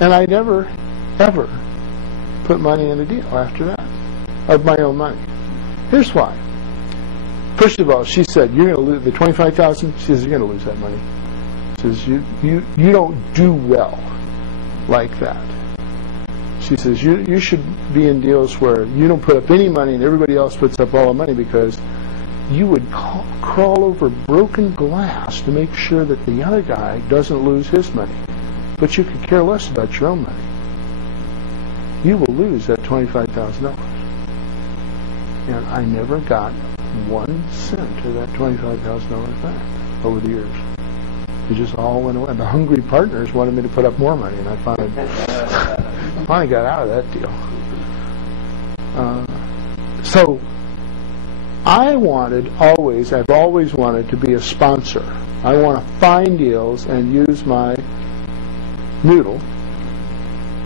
And I never, ever put money in a deal after that, of my own money. Here's why. First of all, she said, you're going to lose the $25,000. She says, you're going to lose that money. She says, you don't do well like that. She says, you should be in deals where you don't put up any money and everybody else puts up all the money, because you would crawl over broken glass to make sure that the other guy doesn't lose his money. But you could care less about your own money. You will lose that $25,000. And I never got 1 cent of that $25,000 back over the years. It just all went away. The hungry partners wanted me to put up more money, and I finally got out of that deal. So I've always wanted to be a sponsor. I want to find deals and use my noodle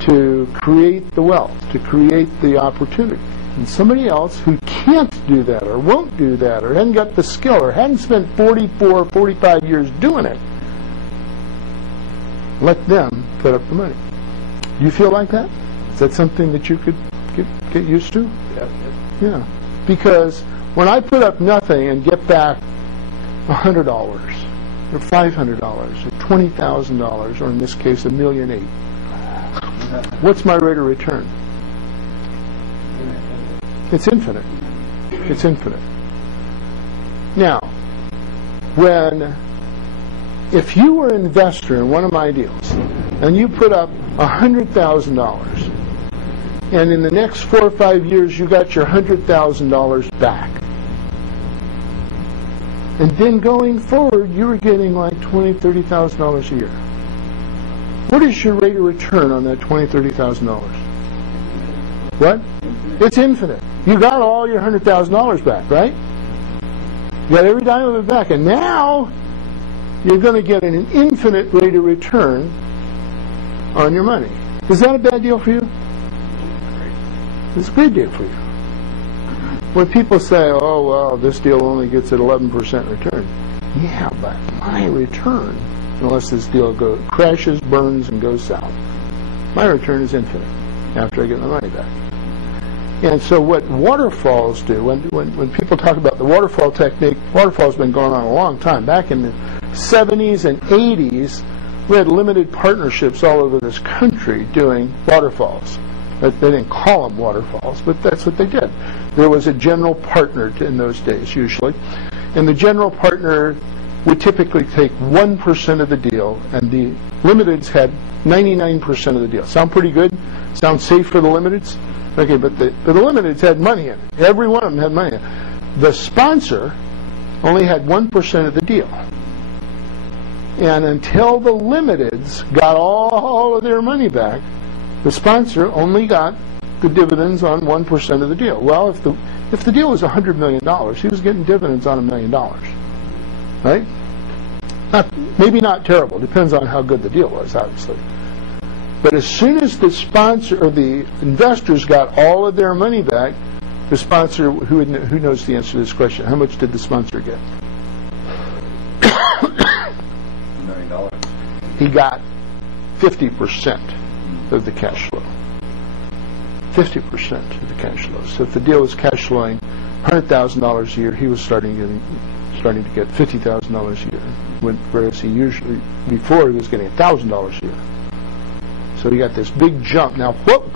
to create the wealth, to create the opportunity. And somebody else who can't do that, or won't do that, or hasn't got the skill, or hadn't spent 44, 45 years doing it, let them put up the money. You feel like that? Is that something that you could get used to? Yeah. Because when I put up nothing and get back $100 or $500 or $20,000, or in this case $1.8 million, what's my rate of return? It's infinite. It's infinite. Now, if you were an investor in one of my deals and you put up $100,000, and in the next 4 or 5 years you got your $100,000 back, and then going forward you were getting like $20,000, $30,000 a year, what is your rate of return on that $20,000, $30,000? What? It's infinite. You got all your $100,000 back, right? You got every dime of it back, and now you're going to get an infinite rate of return on your money. Is that a bad deal for you? It's a great deal for you. When people say, oh, well, this deal only gets an 11% return. Yeah, but my return, unless this deal crashes, burns, and goes south, my return is infinite after I get my money back. And so what waterfalls do, when people talk about the waterfall technique, waterfall's been going on a long time. Back in the 70s and 80s, we had limited partnerships all over this country doing waterfalls. They didn't call them waterfalls, but that's what they did. There was a general partner in those days, usually. And the general partner would typically take 1% of the deal, and the limiteds had 99% of the deal. Sound pretty good? Sound safe for the limiteds? Okay, but the limiteds had money in it. Every one of them had money in it. The sponsor only had 1% of the deal. And until the limiteds got all of their money back, the sponsor only got the dividends on 1% of the deal. Well, if the deal was $100 million, he was getting dividends on $1 million, right? Maybe not terrible. Depends on how good the deal was, obviously. But as soon as the sponsor or the investors got all of their money back, the sponsor, who knows the answer to this question? How much did the sponsor get? $1 million. He got 50% of the cash flow. 50% of the cash flow. So if the deal was cash flowing $100,000 a year, he was starting to get $50,000 a year, whereas before he was getting $1,000 a year. So he got this big jump. Now, what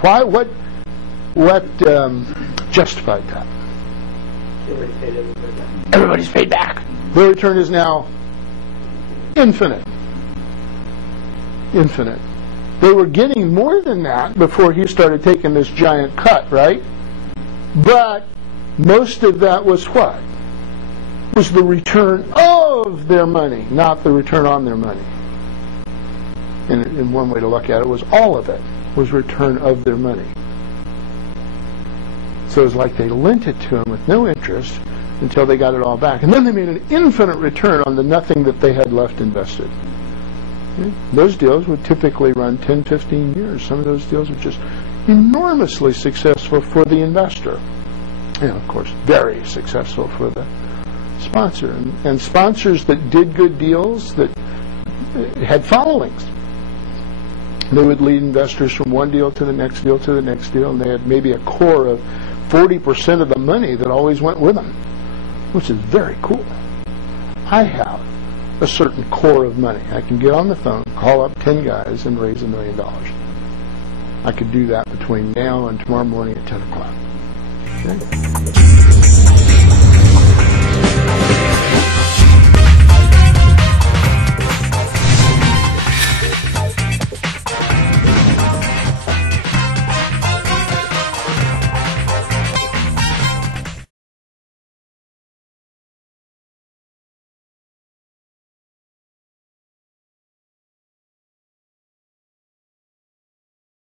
justified that? Everybody's paid back. The return is now infinite. Infinite. They were getting more than that before he started taking this giant cut, right? But most of that was what? Was the return of their money, not the return on their money. And one way to look at it was all of it was return of their money. So it was like they lent it to him with no interest until they got it all back. And then they made an infinite return on the nothing that they had left invested. Those deals would typically run 10, 15 years. Some of those deals are just enormously successful for the investor. And, of course, very successful for the sponsor. And sponsors that did good deals that had followings. They would lead investors from one deal to the next deal to the next deal, and they had maybe a core of 40% of the money that always went with them, which is very cool. I have a certain core of money. I can get on the phone, call up 10 guys, and raise $1 million. I could do that between now and tomorrow morning at 10 o'clock. Okay?